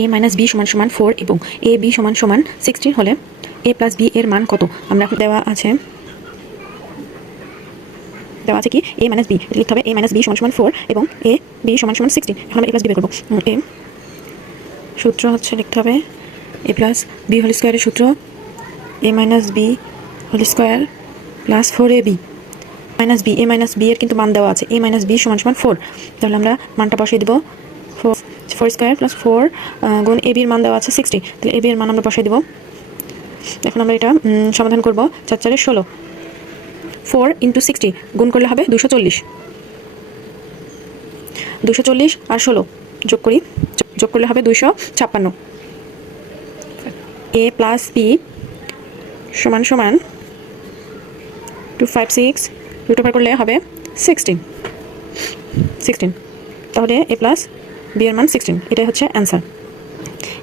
a minus B সমান সমান 4 এবং এ বি সমান সমান 16 হলে a প্লাস বি এর মান কত? আমরা এখন দেওয়া আছে কি a মাইনাস বি, লিখতে হবে a মাইনাস বি সমান সমান 4 এবং a বি সমান সমান 16। এখন আমরা a প্লাস বি বের করবো। এ সূত্র হচ্ছে লিখতে হবে a প্লাস বি হোল স্কোয়ারের সূত্র a minus B whole square plus 4ab minus B. a minus B এর কিন্তু মান দেওয়া আছে a মাইনাস বি সমান সমান 4, তাহলে আমরা মানটা বসিয়ে দেবো 4 স্কোয়ার প্লাস 4 গুণ a বির মান দেওয়া আছে 60, তাহলে a বির মান আমরা বসিয়ে দেবো। এখন আমরা এটা সমাধান করব। 4 4 16, 4 × 60 গুণ করলে হবে 240, 240 আর 16 যোগ করি, যোগ করলে হবে 256। a প্লাস বি সমান সমান 256 রুট ওভার করলে হবে 16, তাহলে a প্লাস বি এর মান 16, এটাই হচ্ছে অ্যান্সার।